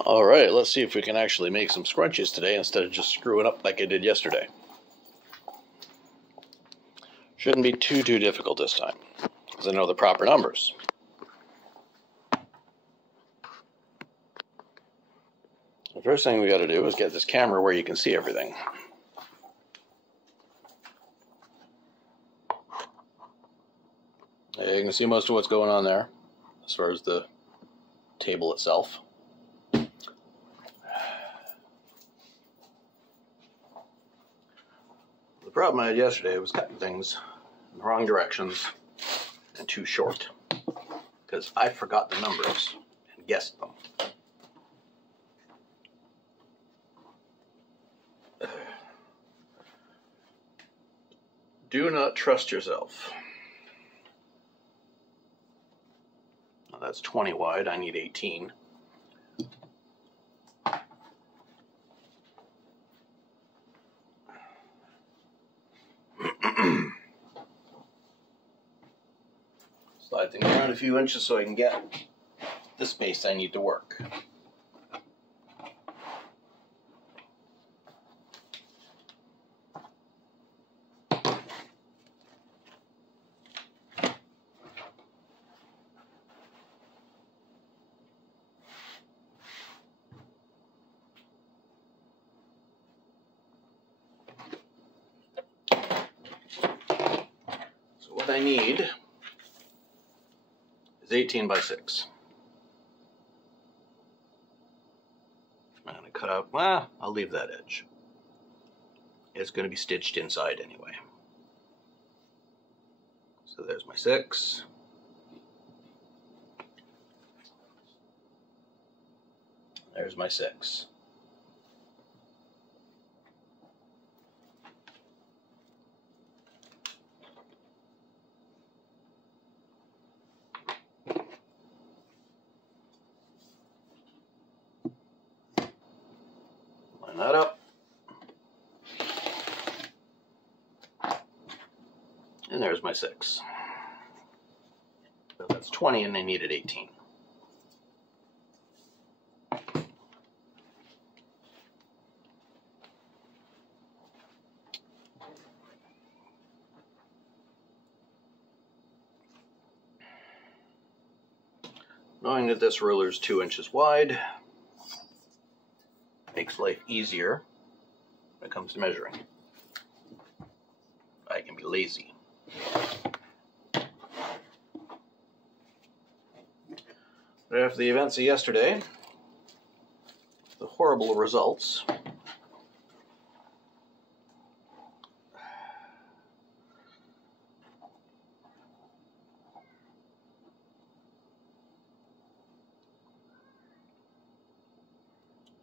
Alright, let's see if we can actually make some scrunchies today instead of just screwing up like I did yesterday. Shouldn't be too difficult this time, because I know the proper numbers. The first thing we got to do is get this camera where you can see everything. You can see most of what's going on there, as far as the table itself. The problem I had yesterday was cutting things in the wrong directions and too short, because I forgot the numbers and guessed them. Do not trust yourself. Now that's 20 wide, I need 18. Slide things around a few inches so I can get the space I need to work. So what I need is 18 by 6. I'm going to cut out, well, I'll leave that edge. It's going to be stitched inside anyway. So there's my 6. There's my 6. Line that up. And there's my 6. So that's 20 and I needed 18. Knowing that this ruler is 2 inches wide makes life easier when it comes to measuring. I can be lazy. But after the events of yesterday, the horrible results,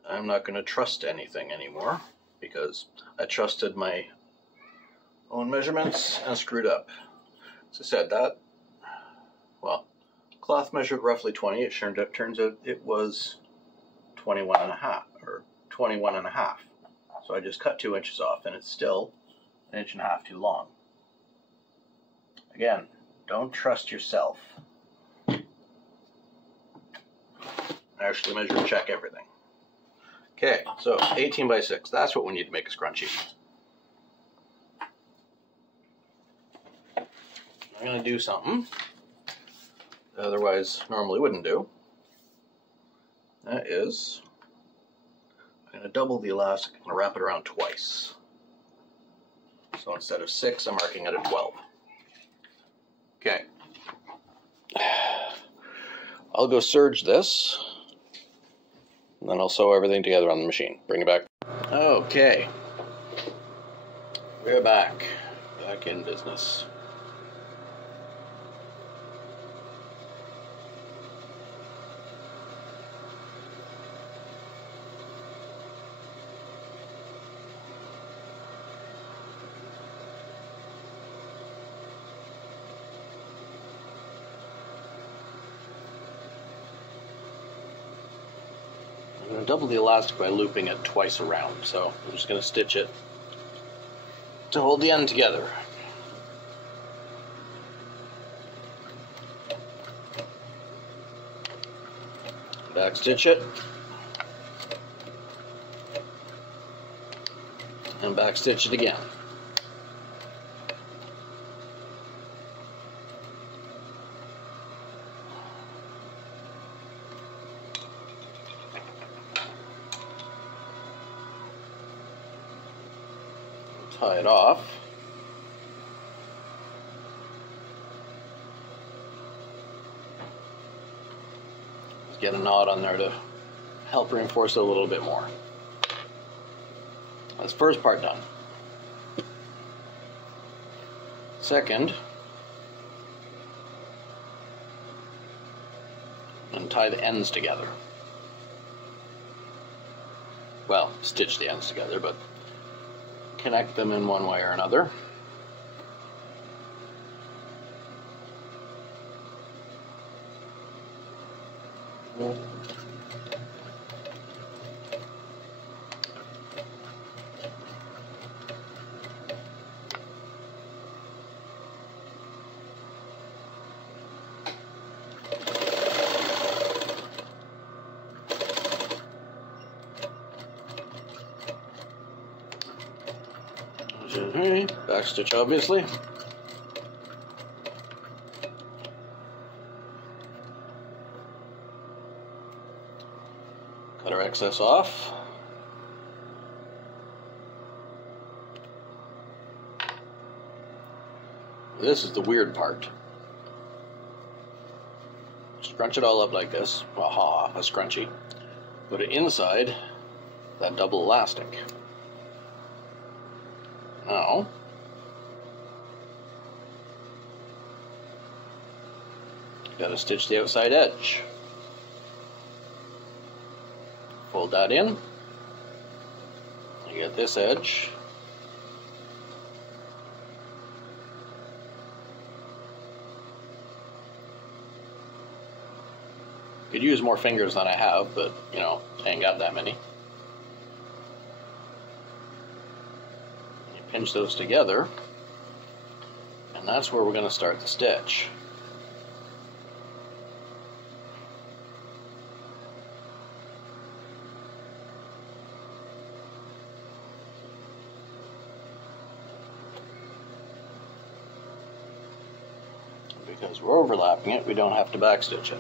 I'm not going to trust anything anymore, because I trusted my own measurements and screwed up. As I said, that, well, cloth measured roughly 20. It turns out it was 21 and a half, or 21 and a half. So I just cut 2 inches off, and it's still 1.5 inches too long. Again, don't trust yourself. Actually measure and check everything. Okay, so 18 by 6, that's what we need to make a scrunchie. I'm going to do something that otherwise normally wouldn't do. That is, I'm going to double the elastic and wrap it around twice. So instead of 6, I'm marking it at 12. Okay. I'll go serge this, and then I'll sew everything together on the machine. Bring it back. Okay. We're back. Back in business. I'm going to double the elastic by looping it twice around, so I'm just going to stitch it to hold the end together. Back stitch it, and backstitch it again. Tie it off. Just get a knot on there to help reinforce it a little bit more. That's the first part done. Second, and tie the ends together. Well, stitch the ends together, but connect them in one way or another. Backstitch, obviously. Cut our excess off. This is the weird part. Scrunch it all up like this. Aha, a scrunchie. Put it inside that double elastic. Now, gotta stitch the outside edge. Fold that in. You get this edge. Could use more fingers than I have, but you know, I ain't got that many. You pinch those together, and that's where we're going to start the stitch. Because we're overlapping it, we don't have to backstitch it.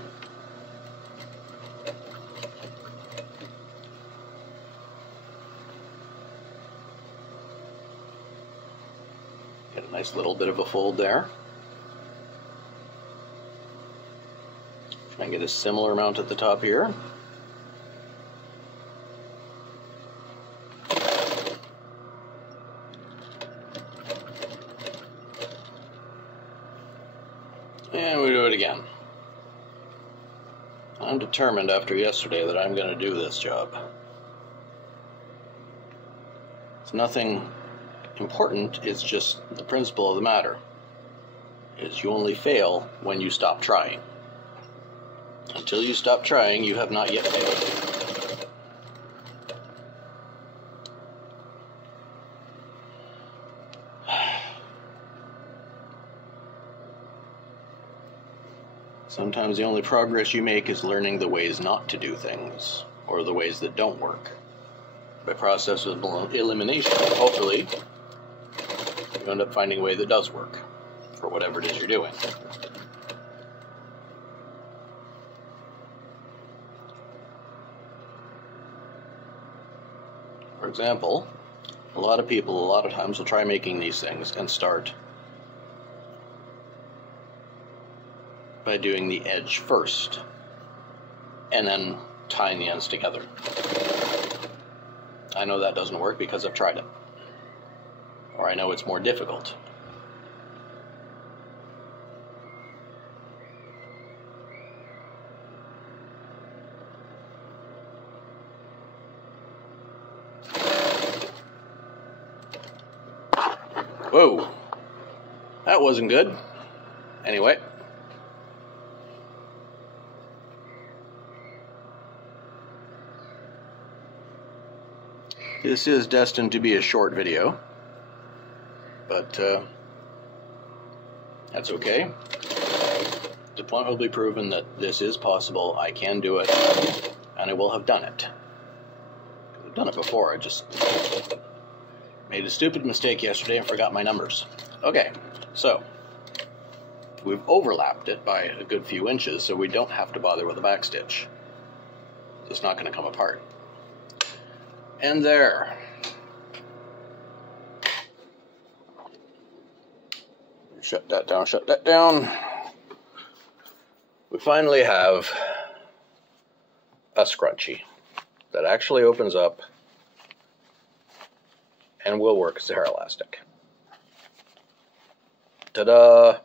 Get a nice little bit of a fold there. Try and get a similar amount at the top here. And we do it again. I'm determined after yesterday that I'm going to do this job. It's nothing important, it's just the principle of the matter. Is you only fail when you stop trying. Until you stop trying, you have not yet failed. Sometimes the only progress you make is learning the ways not to do things, or the ways that don't work. By process of elimination, hopefully, you end up finding a way that does work, for whatever it is you're doing. For example, a lot of people, a lot of times, will try making these things and start by doing the edge first, and then tying the ends together. I know that doesn't work because I've tried it. Or I know it's more difficult. Whoa! That wasn't good. Anyway. This is destined to be a short video, but that's okay. The point will be proven that this is possible, I can do it, and I will have done it. I've done it before, I just Made a stupid mistake yesterday and forgot my numbers. Okay, so we've overlapped it by a good few inches, so we don't have to bother with a back stitch. It's not going to come apart. And there. Shut that down, shut that down. We finally have a scrunchie that actually opens up and will work as a hair elastic. Ta-da!